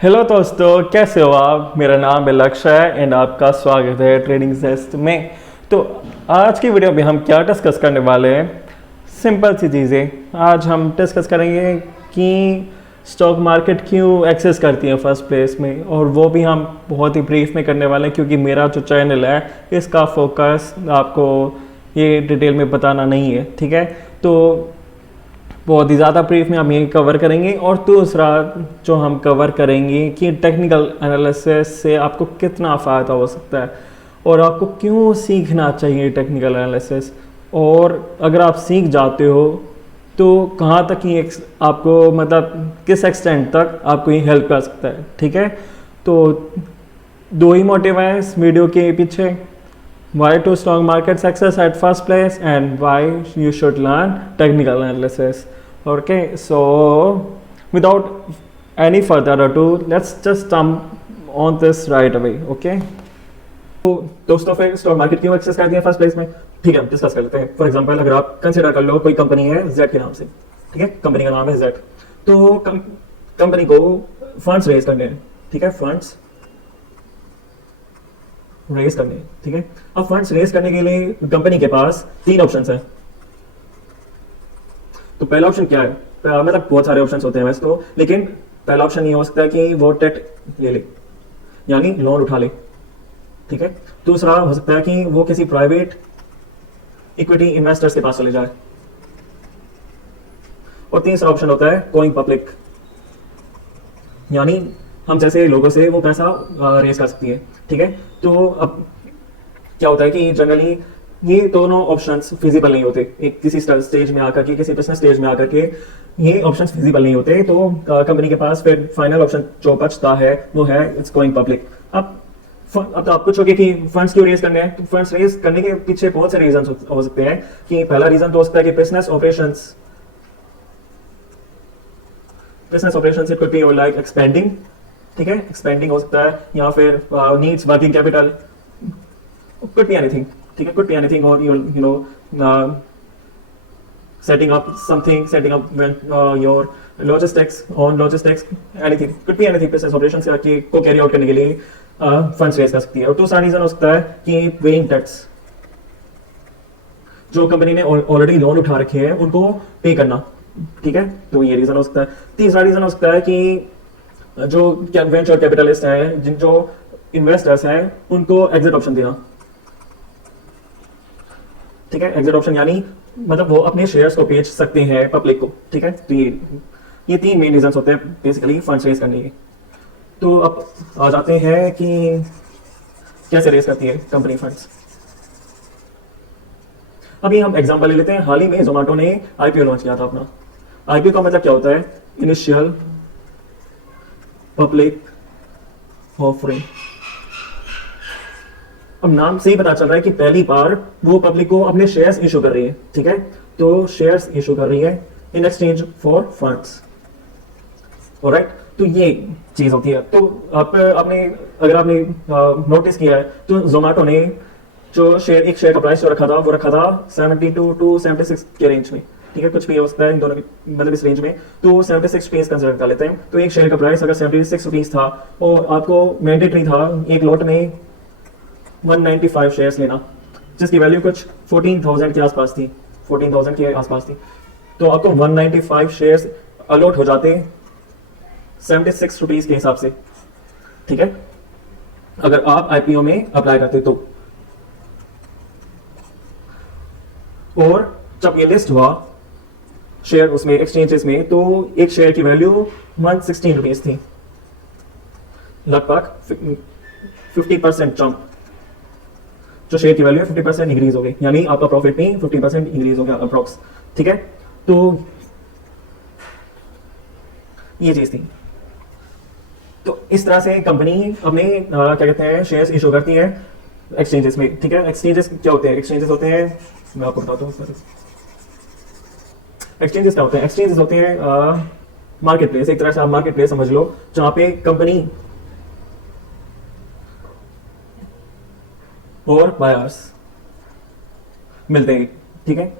Hello दोस्तों, कैसे हो आप? मेरा नाम है लक्ष्य है एंड आपका स्वागत है ट्रेडिंग जेस्ट में। तो आज की वीडियो में हम क्या डिस्कस करने वाले हैं? सिंपल सी चीज़ें आज हम डिस्कस करेंगे कि स्टॉक मार्केट क्यों एक्सेस करती है फर्स्ट प्लेस में, और वो भी हम बहुत ही ब्रीफ में करने वाले हैं क्योंकि मेरा जो चैनल है इसका फोकस आपको ये डिटेल में बताना नहीं है, ठीक है? तो बहुत ही ज़्यादा ब्रीफ में हम ये कवर करेंगे। और दूसरा जो हम कवर करेंगे कि टेक्निकल एनालिसिस से आपको कितना फ़ायदा हो सकता है और आपको क्यों सीखना चाहिए टेक्निकल एनालिसिस, और अगर आप सीख जाते हो तो कहाँ तक ये आपको मतलब किस एक्सटेंट तक आपको ये हेल्प कर सकता है, ठीक है? तो दो ही मोटिव है इस वीडियो के पीछे: why to stock market success at first place and why you should learn technical analysis. Okay, so without any further ado, let's just jump on this right away. Okay, तो दोस्तों फिर stock market क्यों access करती है first place में, ठीक है, हम डिस्कस कर लेते हैं। फॉर एग्जांपल अगर आप कंसिडर कर लो कोई कंपनी है जेड के नाम से, ठीक है, कंपनी का नाम है जेड। तो कंपनी को फंड्स रेज करने हैं, ठीक है, फंड्स रेज करने हैं, ठीक है। अब फंड्स रेज करने के लिए कंपनी के पास तीन ऑप्शंस हैं। तो पहला ऑप्शन क्या है? मतलब बहुत सारे ऑप्शंस होते हैं वैसे तो, लेकिन पहला ऑप्शन ये हो सकता है कि वो डेट ले ले, यानी लोन उठा ले, ठीक है। दूसरा हो सकता है कि वो किसी प्राइवेट इक्विटी इन्वेस्टर्स के पास चले जाए, और तीसरा ऑप्शन होता है गोइंग पब्लिक, यानी हम जैसे लोगों से वो पैसा रेज कर सकती है, ठीक है। तो अब क्या होता है कि जनरली ये दोनों ऑप्शंस फिजिबल नहीं होते, एक किसी स्टेज में आकर के, किसी बिजनेस स्टेज में आकर के ये ऑप्शंस फिजिबल नहीं होते। तो कंपनी के पास फिर फाइनल ऑप्शन जो बचता है वो है इट्स गोइंग पब्लिक। अब तो आप पूछोगे कि फंड्स क्यों रेज करने हैं? तो फंड्स रेज करने के पीछे बहुत से रीजन हो सकते हैं। कि पहला रीजन तो हो सकता है कि business operations it could be like expanding, ठीक है, एक्सपेंडिंग हो सकता है, या फिर needs working capital, could be anything, ठीक है, could be anything, or you know setting up something, setting up your logistics, anything, could be anything। business operations को कैरी आउट करने के लिए फंड्स रेज कर सकती है। और दूसरा रीजन हो सकता है कि पेइंग डेट्स, जो कंपनी ने ऑलरेडी लोन उठा रखे हैं उनको पे करना, ठीक है, तो ये रीजन हो सकता है। तीसरा रीजन हो सकता है कि जो वेंचर कैपिटलिस्ट है, जिन जो इन्वेस्टर्स हैं उनको एग्जिट ऑप्शन देना, ठीक है। एग्जिट ऑप्शन यानी मतलब वो अपने शेयर्स को बेच सकते हैं पब्लिक को, ठीक है। तो ये तीन मेन रीजंस होते हैं बेसिकली फंड्स रेज करने के। तो अब आ जाते हैं कि कैसे रेज करती है कंपनी फंड्स। अभी हम एग्जांपल ले लेते हैं। हाल ही में जोमेटो ने आईपीओ लॉन्च किया था अपना। आईपीओ का मतलब क्या होता है? Initial public offering. अब नाम से ही पता चल रहा है कि पहली बार वो पब्लिक को अपने शेयर्स इशू कर रही है, ठीक है। तो शेयर्स इशू कर रही है in exchange for funds, alright. तो ये चीज होती है। तो आपने अगर आपने नोटिस किया है तो जोमेटो ने जो एक शेयर का प्राइस जो रखा था वो रखा था 72 टू 76 के रेंज में, ठीक है। कुछ भी हो सकता है इन दोनों मतलब इस रेंज में। तो 76 रुपीज कंसिडर कर लेते हैं। तो एक शेयर का प्राइस अगर 76 रुपीज था और आपको मैंडेटरी था एक लॉट में 195 शेयर्स लेना, जिसकी वैल्यू कुछ 14,000 के आसपास थी, 14,000 के आसपास थी। तो आपको 195 शेयर्स अलॉट हो जाते 76 रुपीज के हिसाब से, ठीक है, अगर आप आईपीओ में अप्लाई करते तो। और जब ये लिस्ट हुआ शेयर उसमें एक्सचेंजेस में, तो एक शेयर की वैल्यू 116 रुपीज थी, लगभग 50% जंप। जो शेयर की वैल्यू है 50% इंक्रीज हो गई, यानी आपका प्रॉफिट में 50% इंक्रीज हो गया अप्रोक्स, ठीक है। तो ये चीज थी। तो इस तरह से कंपनी अपने क्या कहते हैं शेयर्स इशू करती है एक्सचेंजेस में, ठीक है। एक्सचेंजेस क्या होते हैं? एक्सचेंजेस होते हैं, मैं आपको बताता हूँ। एक्सचेंजेस क्या होते हैं? एक्सचेंजेस होते हैं मार्केट प्लेस, एक तरह से आप मार्केट प्लेस समझ लो, जहां पे कंपनी और बायर्स मिलते हैं, ठीक है।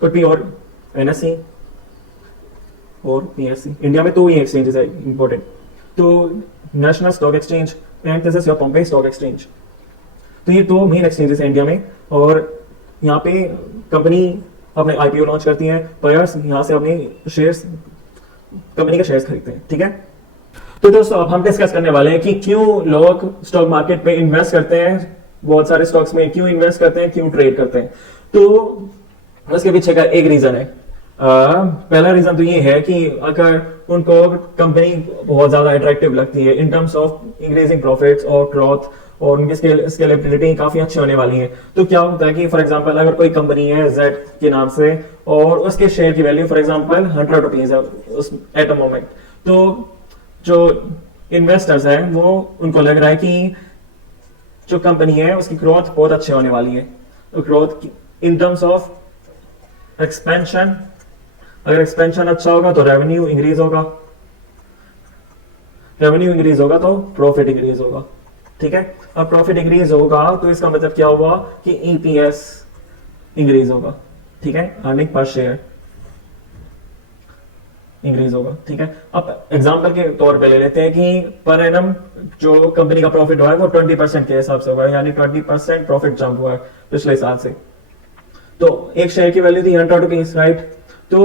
could be और NSE और PSE। इंडिया में तो ही एक्सचेंजेस है इंपॉर्टेंट, तो national stock exchange and this is your Bombay stock exchange. तो ये दो मेन एक्सचेंजेस हैं इंडिया में, और यहाँ पे कंपनी अपने IPO लॉन्च करती है, बायर्स यहाँ से अपने शेयर्स, कंपनी के शेयर्स खरीदते हैं, ठीक है। तो दोस्तों अब हम डिस्कस करने वाले हैं कि क्यों लोग स्टॉक मार्केट पे इन्वेस्ट करते हैं, बहुत सारे स्टॉक्स में क्यों इन्वेस्ट करते हैं, क्यों ट्रेड करते हैं। तो उसके पीछे का एक रीजन है। पहला रीजन तो ये है कि अगर उनको कंपनी बहुत ज्यादा अट्रैक्टिव लगती है in terms of increasing profits और ग्रोथ, और उनकी स्केलेबिलिटी काफी अच्छी होने वाली है, तो क्या होता है कि फॉर एग्जांपल अगर कोई कंपनी है Z के नाम से और उसके शेयर की वैल्यू फॉर एग्जांपल 100 रुपीज है उस एट अ मोमेंट, तो जो इन्वेस्टर्स हैं वो उनको लग रहा है कि जो कंपनी है उसकी ग्रोथ बहुत अच्छी होने वाली है। तो growth in terms of expansion, अगर एक्सपेंशन अच्छा होगा तो रेवेन्यू इंक्रीज होगा, रेवेन्यू इंक्रीज होगा तो प्रॉफिट इंक्रीज होगा, ठीक है। अब प्रॉफिट इंक्रीज होगा तो इसका मतलब क्या हुआ कि EPS इंक्रीज होगा, ठीक है, अर्निंग पर शेयर इंक्रीज होगा, ठीक है। अब एग्जांपल के तौर पे ले लेते हैं कि पर एनम जो कंपनी का प्रॉफिट हुआ है वो 20% के हिसाब से हुआ है, यानी 20% प्रॉफिट जंप हुआ है पिछले साल से। तो एक शेयर की वैल्यू थी 100 रुपीज, राइट। तो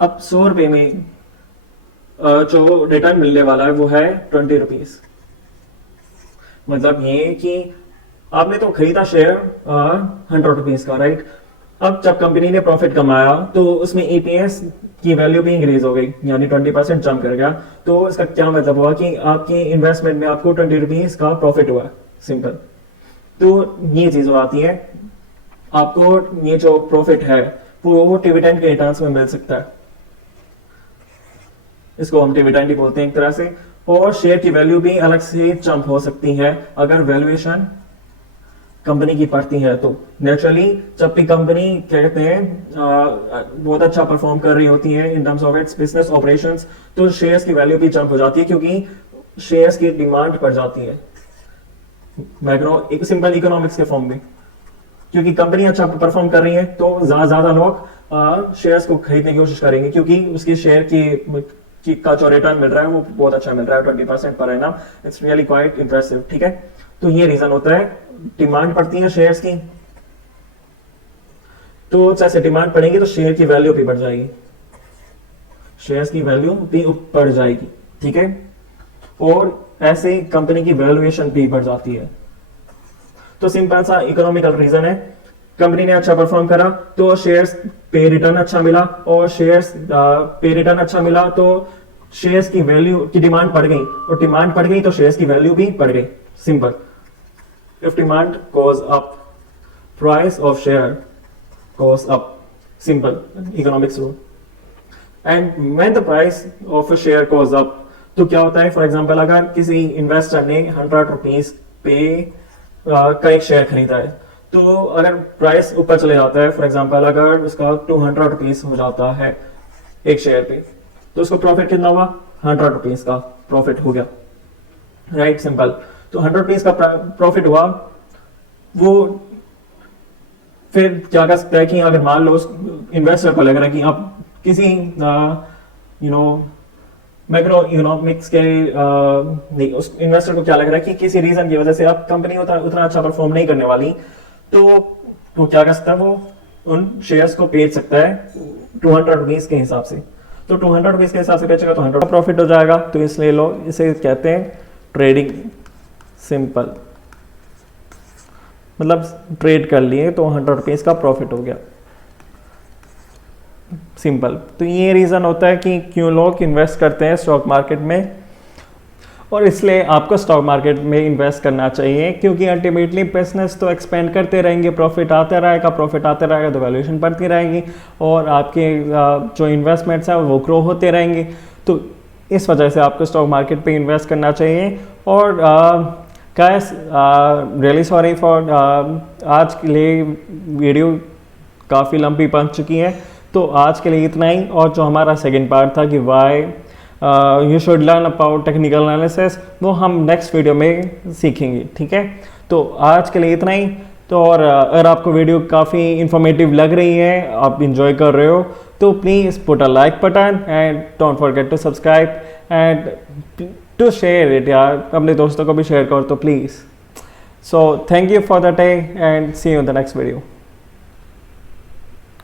अब 100 रुपए में जो रिटर्न मिलने वाला है वो है 20 रुपीज। मतलब ये कि आपने तो खरीदा शेयर 100 रुपीज का, राइट। अब जब कंपनी ने प्रॉफिट कमाया तो उसमें EPS की वैल्यू भी इंक्रीज हो गई, यानी 20% जंप कर गया। तो इसका क्या मतलब हुआ कि आपकी इन्वेस्टमेंट में आपको 20 रुपीज का प्रॉफिट हुआ, सिंपल। तो ये चीज आती है, आपको ये जो प्रॉफिट है वो डिविडेंड के रिटर्न्स में मिल सकता है, इसको हम डिविडेंड ही बोलते हैं एक तरह से। और शेयर की वैल्यू भी अलग से जंप हो सकती है अगर वैल्यूएशन कंपनी की पड़ती है तो। नेचुरली जब भी कंपनी क्या कहते हैं बहुत अच्छा परफॉर्म कर रही होती है in terms of its business operations, तो शेयर्स की वैल्यू भी जंप हो जाती है क्योंकि शेयर्स की डिमांड बढ़ जाती है मैक्रो एक सिंपल इकोनॉमिक्स के फॉर्म में। क्योंकि कंपनी अच्छा परफॉर्म कर रही है तो ज्यादा लोग शेयर्स को खरीदने की कोशिश करेंगे, क्योंकि उसकी शेयर की का जो रिटर्न मिल रहा है वो बहुत अच्छा मिल रहा है, 20% per annum. It's really quite impressive, ठीक है। तो ये रीजन होता है, डिमांड पड़ती है शेयर्स की, तो जैसे डिमांड पड़ेगी तो शेयर की वैल्यू भी बढ़ जाएगी, शेयर्स की वैल्यू भी बढ़ जाएगी, ठीक है। और ऐसे कंपनी की वैल्यूएशन भी बढ़ जाती है। तो सिंपल सा इकोनॉमिकल रीजन है, कंपनी ने अच्छा परफॉर्म करा तो शेयर्स पे रिटर्न अच्छा मिला, और शेयर्स पे रिटर्न अच्छा मिला तो शेयर्स की वैल्यू की डिमांड बढ़ गई, और डिमांड बढ़ गई तो शेयर्स की वैल्यू भी बढ़ गई, simple. If demand goes up, price of share goes up, simple economics rule. And when the price of a share goes up, तो क्या होता है, फॉर एग्जाम्पल अगर किसी इन्वेस्टर ने 100 रुपीज पे का एक शेयर खरीदा है, तो अगर प्राइस ऊपर चले जाता है, फॉर एग्जाम्पल अगर उसका 200 रुपीज हो जाता है एक शेयर पे, तो उसको प्रॉफिट कितना हुआ, 100 रुपीज का प्रॉफिट हो गया, राइट, सिंपल। तो 100 रुपीज का प्रॉफिट हुआ, वो फिर क्या कर सकता है कि अगर मान लो उस इन्वेस्टर को लग रहा है कि आप किसी मैक्रो इकोनॉमिक्स के नहीं, उस इन्वेस्टर को क्या लग रहा है कि किसी रीजन की वजह से आप कंपनी उतना अच्छा परफॉर्म नहीं करने वाली, तो वो क्या कर सकता है, वो उन शेयर्स को बेच सकता है 200 रुपीज के हिसाब से। तो 200 रुपीज के हिसाब से बेचेगा तो 100 प्रॉफिट हो जाएगा। तो इसलिए लोग इसे कहते हैं ट्रेडिंग, सिंपल, मतलब ट्रेड कर लिए तो 100 रुपीज का प्रॉफिट हो गया, सिंपल। तो ये रीज़न होता है कि क्यों लोग इन्वेस्ट करते हैं स्टॉक मार्केट में, और इसलिए आपको स्टॉक मार्केट में इन्वेस्ट करना चाहिए, क्योंकि अल्टीमेटली बिजनेस तो एक्सपेंड करते रहेंगे, प्रॉफिट आते रहेगा तो वैल्यूएशन बढ़ती रहेगी, और आपके जो इन्वेस्टमेंट्स हैं वो ग्रो होते रहेंगे। तो इस वजह से आपको स्टॉक मार्केट पे इन्वेस्ट करना चाहिए। और गाइस, रियली सॉरी फॉर आज के लिए वीडियो काफ़ी लंबी बन चुकी है, तो आज के लिए इतना ही। और जो हमारा सेकंड पार्ट था कि why you should learn about technical analysis, वो हम नेक्स्ट वीडियो में सीखेंगे, ठीक है। तो आज के लिए इतना ही। तो और अगर आपको वीडियो काफ़ी इंफॉर्मेटिव लग रही है, आप इंजॉय कर रहे हो, तो please put a like button and don't forget to subscribe and to share it यार, अपने दोस्तों को भी शेयर करो तो please. So thank you for the day and see you in the next video.